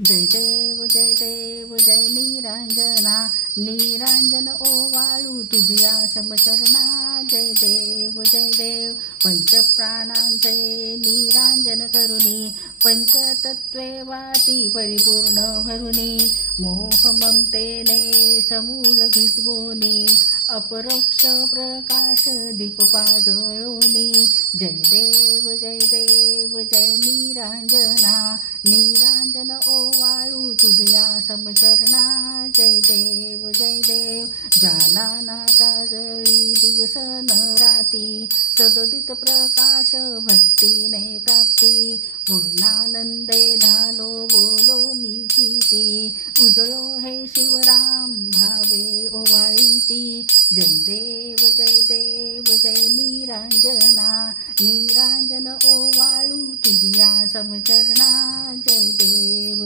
जय देव जय निरांजना, निरांजन ओवाळू तुझ्या समचरणा. जय देव पंचप्राणांचे निरांजन करुणी, पंचतत्वे वाती परिपूर्ण भरुनी. मोह ममतेने समूळ भिजवूनी, अपरोक्ष प्रकाश दीप पाजळूनी. जय देव जय निरांजना, निरांजन ओवाळू तुझ्या समचरणा. जय देव ज्याला ना काजळी दिवस न राती, सदोदित प्रकाश भक्तीने प्राप्ती. पूर्णानंदे झालो बोलो मी किती, उजळो हे शिवराम भावे ओवाळीती. जय देव जय निरांजना, निरांजन ओवाळू तुझ्या समचरणा. जय देव